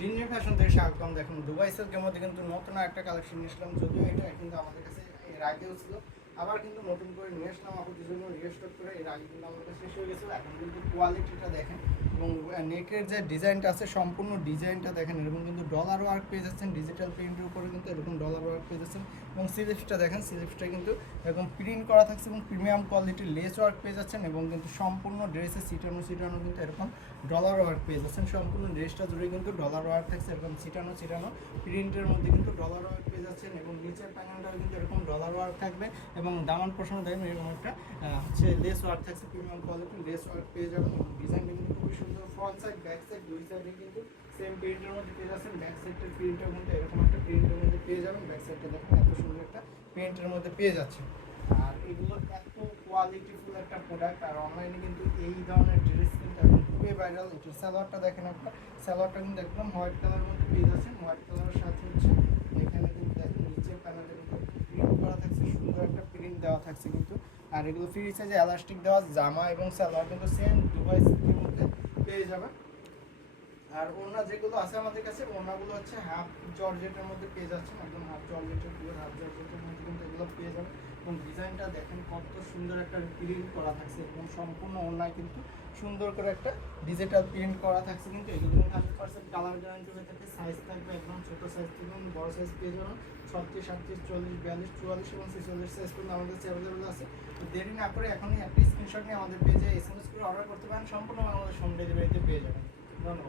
লিনিয়া fashion থেকে স্বাগতম। দেখুন দুবাই সিল্কের মধ্যে কিন্তু নতুন একটা কালেকশন নিয়ে আসলাম, যদিও এটা কিন্তু আমাদের কাছে এর আগেও ছিল, আবার কিন্তু নতুন করে নিয়ে আসলাম আপনাদের জন্য রিস্টক করে। এর আগে কিন্তু আমাদের কাছে শেষ হয়ে গেছিলো। এখন কিন্তু কোয়ালিটিটা দেখেন এবং নেকের যে ডিজাইনটা আছে সম্পূর্ণ ডিজাইনটা দেখেন, এরকম কিন্তু ডলার ওয়ার্ক পেয়ে যাচ্ছেন, ডিজিটাল প্রিন্টের উপরে কিন্তু এরকম ডলার ওয়ার্ক পেয়ে যাচ্ছেন। এবং স্লিভসটা দেখেন, স্লিভসটা কিন্তু এরকম প্রিন্ট করা থাকছে এবং প্রিমিয়াম কোয়ালিটির লেস ওয়ার্ক পেয়ে যাচ্ছেন। এবং কিন্তু সম্পূর্ণ ড্রেসে সিটানো কিন্তু এরকম ডলার ওয়ার্ক পেয়ে যাচ্ছেন। সম্পূর্ণ ড্রেসটা জুড়ে কিন্তু ডলার ওয়ার্ক থাকছে, এরকম সিটানো প্রিন্টের মধ্যে কিন্তু ডলার ওয়ার্ক পেয়ে যাচ্ছেন। এবং নিচের প্যানেলটাও কিন্তু এরকম ডলার ওয়ার্ক থাকবে এবং দামান পোর্শন দেখবেন এরকম একটা হচ্ছে লেস ওয়ার্ক থাকছে, প্রিমিয়াম কোয়ালিটির লেস ওয়ার্ক পেয়ে যাবেন। এবং ডিজাইনটা কিন্তু খুবই সুন্দর, ফ্রন্ট সাইড ব্যাক সাইড দুই সাইডে কিন্তু সেম প্রিন্টের মধ্যে পেয়ে যাচ্ছেন। ব্যাক সাইডের প্রিন্টটাও কিন্তু এরকম একটা প্রিন্টের মধ্যে পেয়ে যাবেন। ব্যাক সাইডটা দেখুন এত সুন্দর একটা প্রিন্টের মধ্যে পেয়ে যাচ্ছেন। আর এগুলো এত কোয়ালিটিফুল একটা প্রোডাক্ট, আর অনলাইনে কিন্তু এই ধরনের ড্রেস কিন্তু এখন খুবই ভাইরাল। একটু সালোয়ারটা দেখেন, আপনার সালোয়ারটা কিন্তু একদম হোয়াইট কালারের মধ্যে পেয়ে যাচ্ছেন। হোয়াইট কালারের সাথে হচ্ছে এখানে কিন্তু দেখেন নিচের প্যানেলে কিন্তু প্রিন্ট করা থাকছে, সুন্দর একটা প্রিন্ট দেওয়া থাকছে কিন্তু। আর এগুলো ফ্রি সাইজে এলাস্টিক দেওয়া জামা এবং সালোয়ার কিন্তু সেম দুবাই সিল্কের মধ্যে পেয়ে যাবে। আর ওড়না যেগুলো আছে আমাদের কাছে, ওড়নাগুলো হচ্ছে হাফ জর্জেটের মধ্যে পেয়ে যাচ্ছেন, একদম হাফ জর্জেটের পিওর হাফ জর্জেটের মধ্যে কিন্তু এগুলো পেয়ে যাবেন। এবং ডিজাইনটা দেখেন কত সুন্দর একটা প্রিন্ট করা থাকছে এবং সম্পূর্ণ ওড়নায় কিন্তু সুন্দর করে একটা ডিজিটাল প্রিন্ট করা থাকছে। কিন্তু এগুলো কিন্তু 100% কালার গ্যারান্টি হয়ে থাকে। সাইজ থাকবে একদম ছোটো সাইজ থেকে বড় সাইজ পেয়ে যাবেন 36, 38, 40, 42, 44 এবং 46 সাইজ পর্যন্ত আমাদের কাছে অ্যাভেলেবল আছে। তো দেরি না করে এখনই একটা স্ক্রিনশট নিয়ে আমাদের পেজে SMS করে অর্ডার করতে পারেন, সম্পূর্ণ আমাদের হোম ডেলিভারিতে পেয়ে যাবেন। ধন্যবাদ।